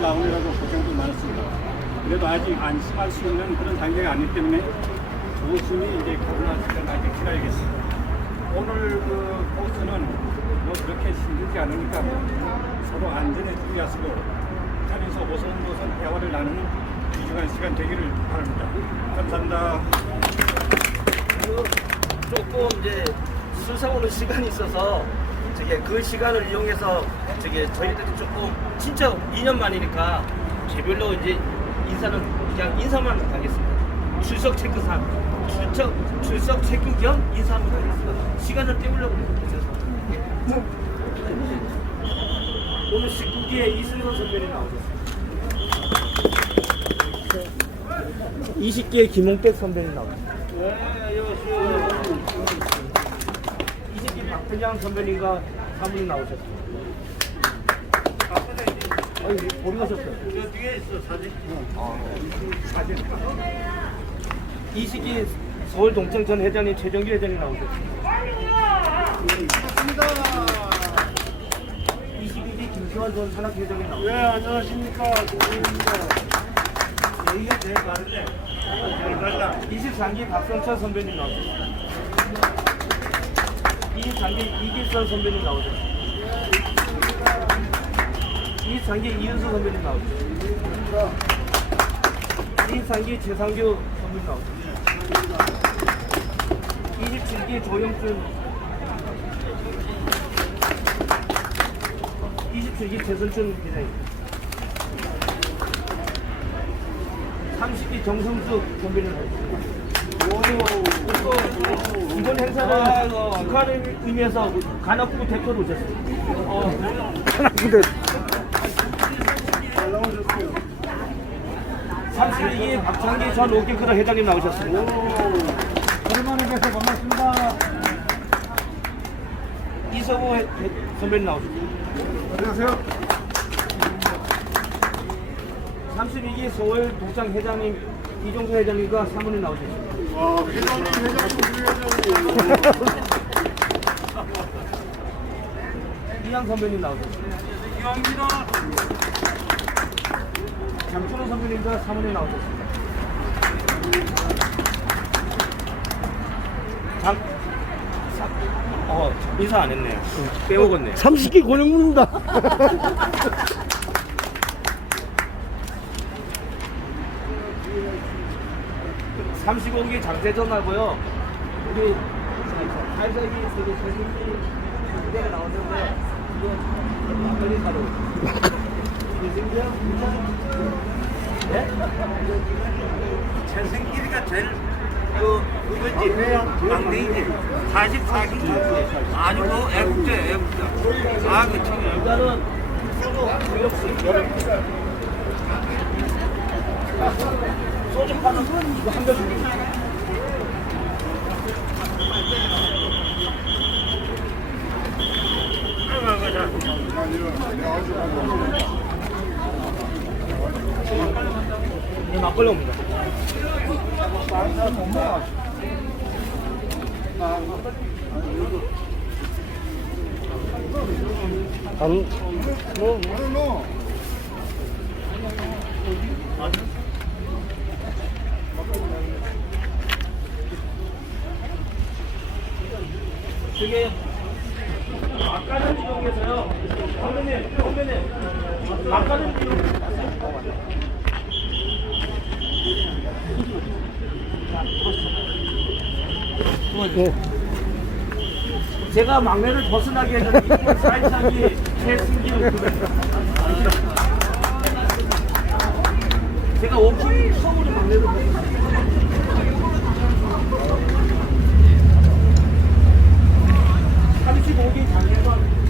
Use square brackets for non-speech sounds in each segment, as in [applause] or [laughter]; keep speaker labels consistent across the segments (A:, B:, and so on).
A: 나오느라고 고생도 많았습니다. 그래도 아직 안심할 수 있는 그런 단계가 아니기 때문에 조심히 이제 코로나 시간 아직 기다리겠습니다. 오늘 그 코스는 뭐 그렇게 힘들지 않으니까 서로 안전에 주의하시고 자리에서 오손도손 대화를 나누는 귀중한 시간 되기를 바랍니다. 감사합니다.
B: 그 조금 이제 술 사오는 시간이 있어서 저게 그 시간을 이용해서 저게 저희들이 조금 진짜 2년 만이니까 개별로 이제 인사는 그냥 인사만 하겠습니다. 출석 체크상 출석 출석 체크 겸 인사만 하겠습니다. 시간을 때우려고 그래서 오늘 19기에 이승선 선배님 나오셨어요. 20기에 김홍백 선배님 나오셨어요. 네, 박태장 선배님과 사모님 나오셨어요. 아니, 어디 가셨어요? 저 뒤에 있어, 사진. 사진. 20기 서울 동청 전 회장님 최정규 회장님 나오셨어요. 22기 김수환 전 산악 회장님 나오셨어요.
A: 네, 안녕하십니까. 조입니다
B: 네, 이게 제일 다른데. 23기 박성철 선배님 나오셨어요. 23기 이길선 선배님 나오셨어요. 23기 이윤수 선배님 나오셨어요. 23기 최상규 선배님 나오셨어요. 27기 조영준 27기 최선춘 회장님 30기 정성수 선배님 그리 고 이번 행사는 축하를 의미해서 간악부 대표로 오셨습니다. 어,
A: 근데
B: 32기 박창기 전 오기크라 회장님 나오셨습니다.
A: 오랜만에 뵈서 반갑습니다.
B: 이성호 회- 회- 선배님 나오셨습니다.
A: 안녕하세요.
B: 32기 서울 독장 회장님 이종수 회장님과 사모님 나오셨습니다.
A: 와, 회장님, 회장님, 회장님.
B: 이양 선배님 나오셨습니다.
A: 이왕입니다.
B: 장춘호 선배님과 사모님 나오셨습니다. 장, 사, 어, 인사 안 했네요. 빼먹었네.
C: 30기 권영 묻는다. [laughs]
B: 35기 장세전하고요. 우리 탈색이 되게 잘생긴 무대가 나오는데 이게 아메리카노. 네?
D: 잘생기니까 제일 그 그거지 막내이지 44기 아주 그 애국자 애국자 아 그치
B: 일단은 소주 무역수. 소주 파는 이거 한 병씩. 이 막걸리 옵니다.
C: 안, 뭐,
B: 그게 막간을 이용해서요. 선배님, 선배님, 막간을 이용.
C: 네.
B: 제가 막내를 벗어나게 이번 사회창이 최승기로 그거예요. 제가 오픈 처음으로 막내를 벗어나게 35기 장애관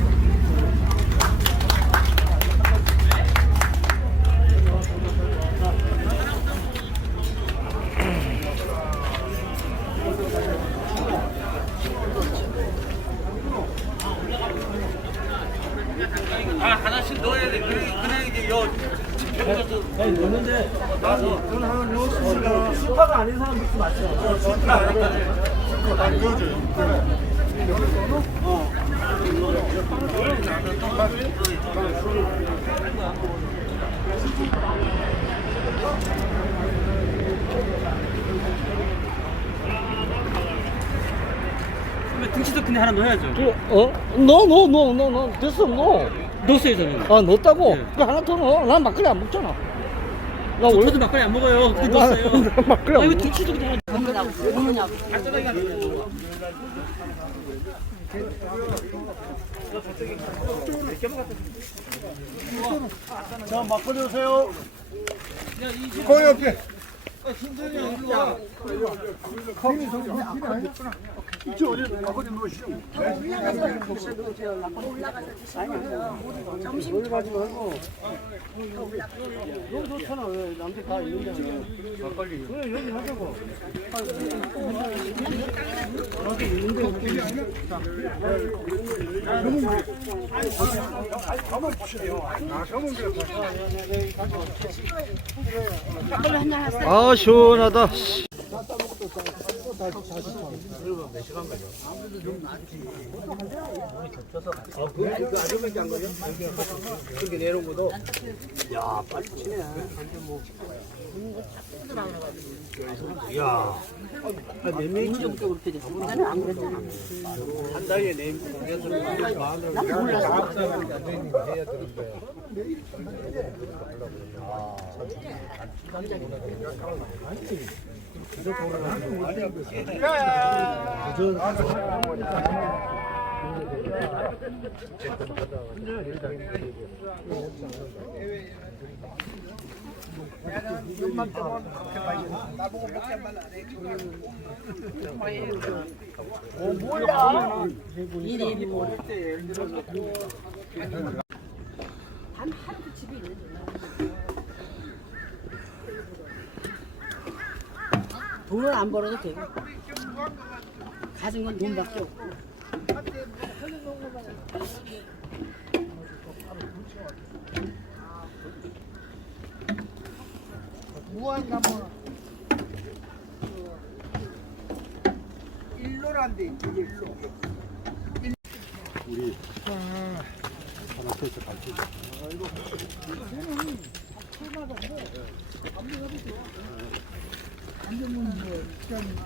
D: 아 하나씩 넣어야 돼 그래 그래 이제 요 집회에서
B: 네, 넣는데
D: 나서
B: 그건 하나 넣었으니까 스파가 아닌 사람 믿지 마세요. 큰데 하나 넣어야죠.
E: 그, 어? 넣어, 넣어, 넣어, 넣어, 넣어. 됐어, 넣어.
B: 넣었어요 저는.
E: 아, 넣었다고?
B: 네.
E: 그 하나 더 넣어. 난 막걸리 안 먹잖아. 나
B: 저,
E: 원래
B: 저도 막걸리 안 먹어요. 근데
E: 나-
B: 넣었어요. [laughs]
E: 나 막걸리
B: 아
E: 안
B: 이거
E: 먹어.
B: 등치도 그냥
E: 자, 막걸리 오세요. 아, 시원하다. 아, 그, 그 아줌마 짠 거죠? 그렇게 내려온 것도. 야, 빨리 치네. 야, 아, 몇 명이 지금부터 그렇게 됐어. 나는 안 그랬잖아. 한 달에 네 명. 나는 몰랐어. 해야 되는데. 아, 아니. 반 하루도 집에 있는 줄
F: 돈을 안 벌어도 되고. 가진 건 돈밖에 없고
C: Good Starting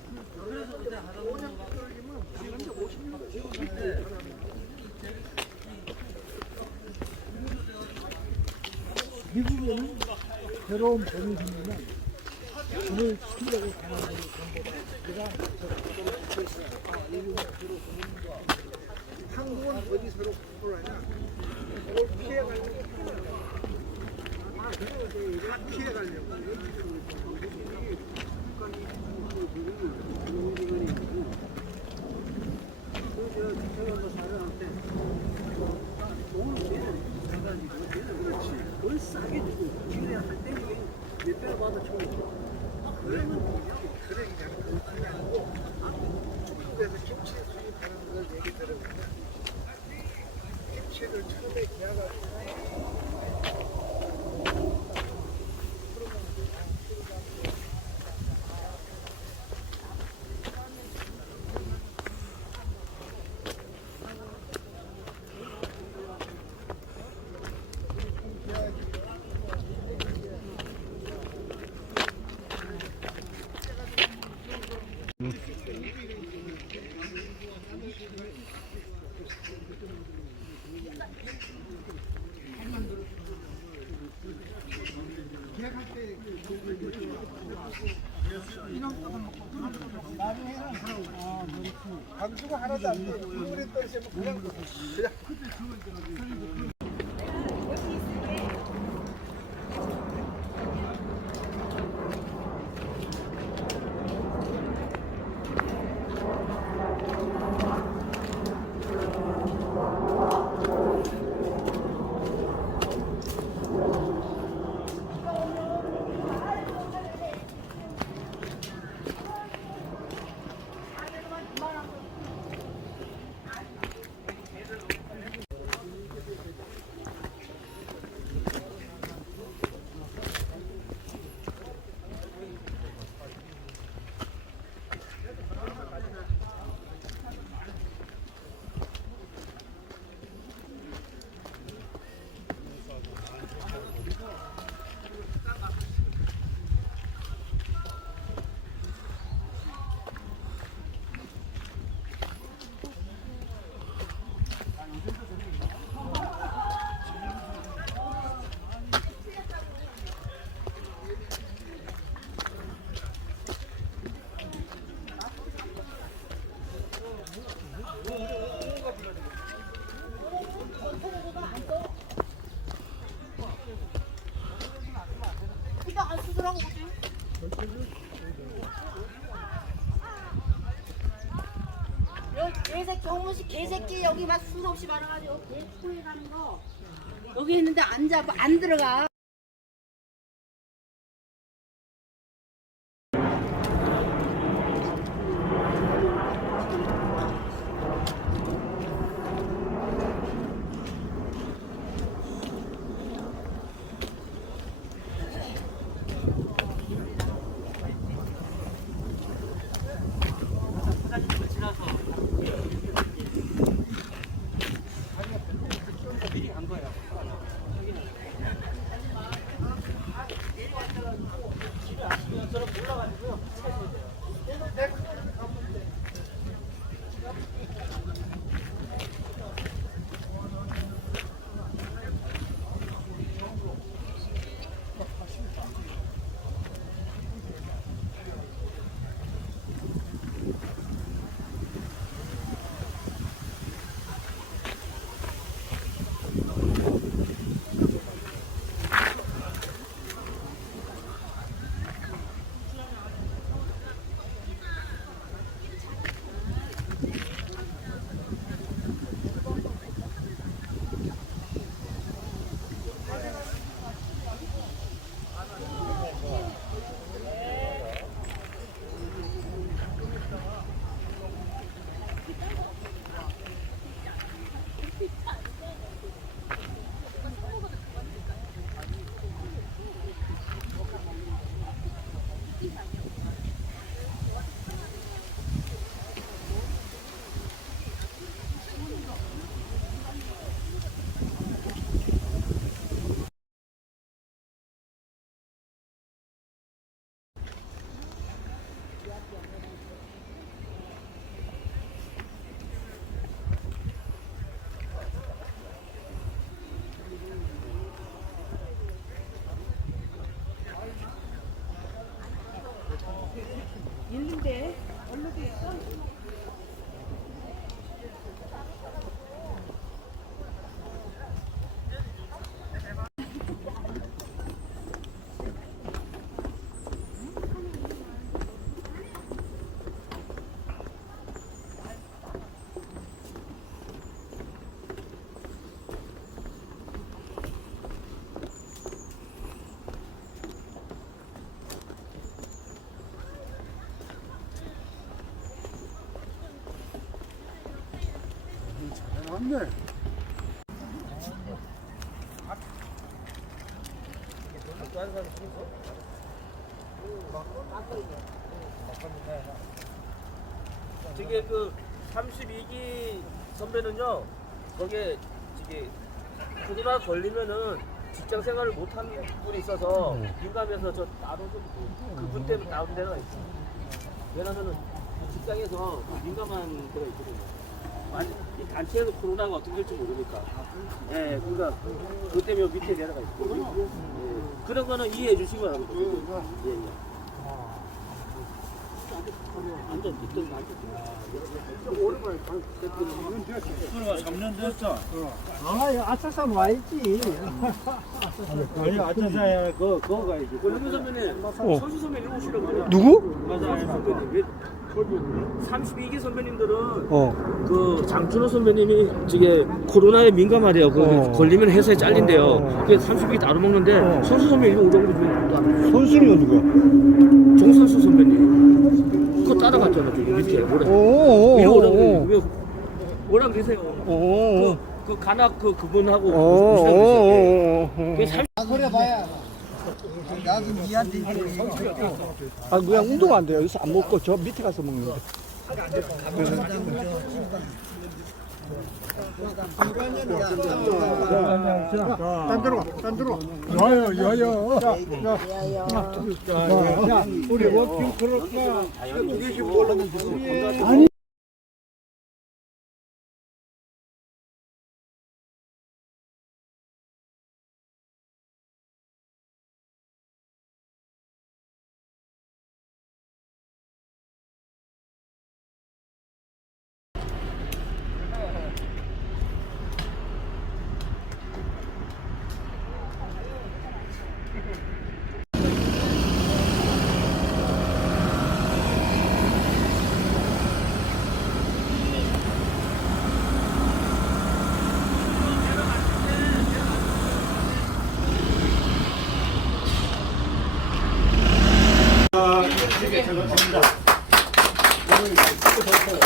C: 새로운 병이 생기면 돈을 시키려고 가만히 내가 한국은 어디 서로 공부하냐 그걸 피해가려고 다 피해가려고
G: 안 돼. 물에 떨어지면 그냥 그냥
E: 여기 개새끼 홍무씨 개새끼 여기 막술 없이 말아가지고 개코에 가는 거. 여기 있는데 안 잡아 안 들어가
G: 네.
B: 저게 그 32기 선배는요, 거기에 저기 코로나 걸리면은 직장 생활을 못한 분이 있어서 민감해서 저 따로 좀 그분 때문에 나온 데가 있어요. 왜냐면은 직장에서 좀 민감한 데가 있거든요. 아니, 이 단체에서 코로나가 어떻게 될지 모르니까. 예, 그러니까 그 때문에 밑에 내려가 있고. 예, 그런 거는 이해해 주시기 바랍니다. 예, 예.
C: 아, 아차산 와있지.
A: 아니 아차사야 그 그거 가야지.
H: 권영민 선배님, 선수 선배님 오시려고 그래요.
C: 누구?
H: 맞아요, 선배님. 32기 선배님들은
C: 어.
H: 그 장준호 선배님이 저게 코로나에 민감하대요. 그
C: 어.
H: 걸리면 회사에 잘린대요. 그게 32기 다루 먹는데 선수 선배님 오라고 그러고
C: 선수는 누구야?
H: 정선수 선배님 그거 따라갔잖아 저기 밑에 오래.
C: 오,
H: 위로
C: 오,
H: 오라고
C: 오,
H: 왜 오라고 계세요.
C: 오, 오,
H: 그, 그 간악 그 그분하고
C: 오, 오,
H: 오시라고 계세요.
C: 오, 오.
H: 그게 살-
C: 아, 그냥 운동 안 돼요. 여기서 안 먹고 저 밑에 가서 먹는데. 딴 데로 가, 딴 데로 가. 야야, 야야. 자, 자. 야, 우리 워킹 그럴까? 아니.
A: 이게 잘못입니다. 오늘 날씨도 좋고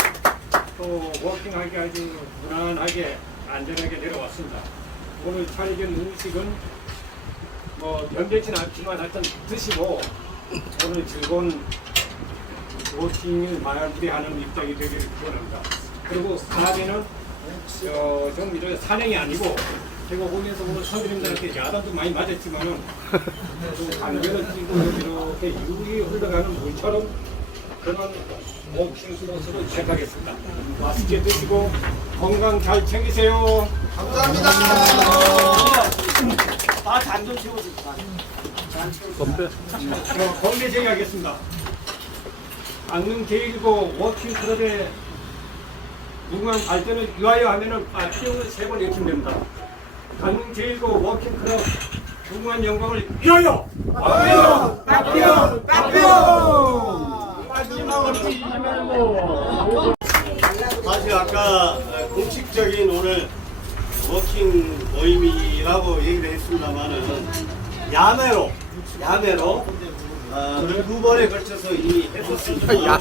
A: 또 워킹하기 아주 무난하게 안전하게 내려왔습니다. 오늘 차려진 음식은 뭐 않지만 하여튼 드시고 오늘 즐거운 워킹을 마무리하는 입장이 되기를 기원합니다. 그리고 사회는 어, 좀 이런 산행이 아니고 제가 보면서 오늘 선생님들한테 야단도 많이 맞았지만은 좀 간격을 띄고 이렇게 유리 흘러가는 물처럼 그런 워킹 스포츠를 시작하겠습니다. 맛있게 드시고 건강 잘 챙기세요.
B: 다 잔좀 채워줍 니다.
A: 어, 건배 제기하겠습니다. 강릉 제1고 워킹 클럽의 무궁한 발전을 위하여 하면은 아, 피용을 세번 외치면 됩니다. 강릉 제1고 워킹 클럽 무궁한 영광을 위하여! 박피용! 박피용! 박피용! 마지막으로 이면모
F: 사실 아까 공식적인 오늘 워킹 모임이라고 얘기를 했습니다만은 야매로 야매로 어, 두 번에 걸쳐서 이미 했었습니다.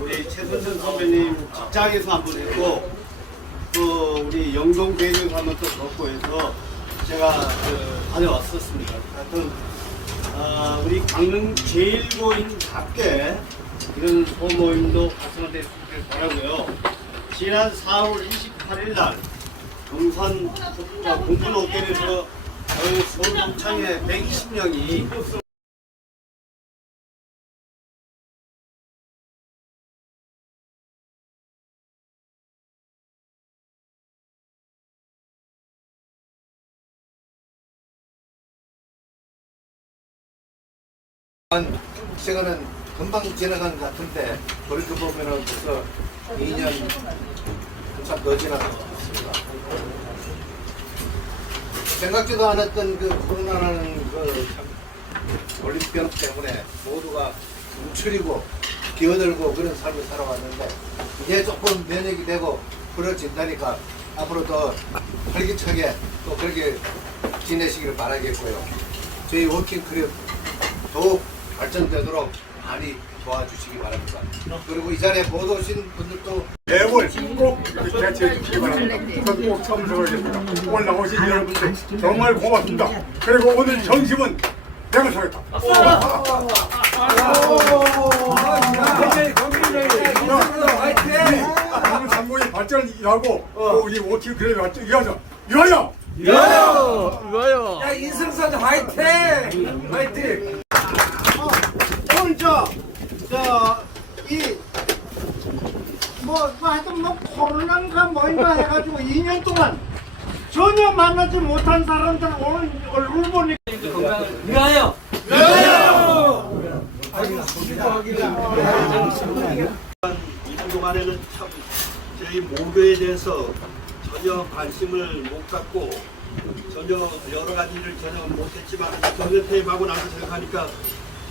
F: 우리 최선선 선배님 직장에서 한 번 했고 또 우리 영동 대교에서 한번 또 걷고 해서 제가 그, 다녀왔었습니다. 하여튼 어, 우리 강릉 제일고인답게 이런 소모임도 활성화됐을 바라고요. 지난 4월 28일 날 금산 공군 옥결에서 저희 서울 동창회 120명이
G: 시간은 금방 지나간 것 같은데 그렇게 보면은 벌써 2년 한참 더 지나간 것 같습니다. 생각지도 않았던 그 코로나라는 그참 올림pic 때문에 모두가 움츠리고 기어들고 그런 삶을 살아왔는데 이제 조금 면역이 되고 풀어진다니까 앞으로 더 활기차게 또 그렇게 지내시기를 바라겠고요. 저희 워킹 클럽 더욱 발전되도록 많이 도와주시기 바랍니다. 그리고 이 자리에 못 오신 분들도
A: 매월 꼭 개최해 주시기 바랍니다. 저도 꼭 참석하겠습니다. 오늘 나오신 여러분들 정말 고맙습니다. 그리고 오늘 점심은 내가 사겠다. 한국 상공의 발전을 위하고 또 우리 워킹 그룹의 발전 위하여 위하여
D: 야 인승선 화이팅! 화이팅!
C: 오늘 저, 저, 이, 뭐, 뭐 하여튼 뭐 코로나인가 뭐인가 해가지고 2년 동안 전혀 만나지 못한 사람들 오늘 얼굴 보니
B: 위하여!
F: 이년 동안에는 참 저희 모교에 대해서 전혀 관심을 못 갖고 전혀 여러 가지 일을 전혀 못했지만 정년 퇴임하고 나서 생각하니까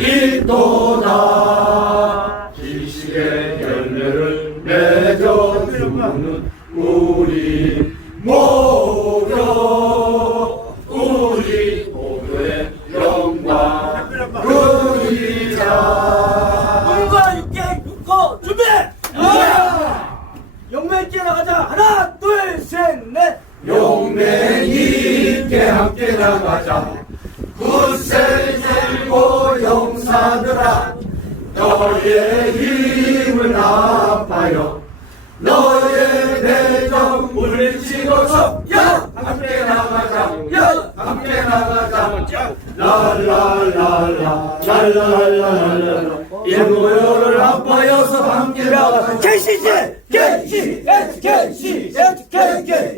I: 一度だ 개시지 개시 에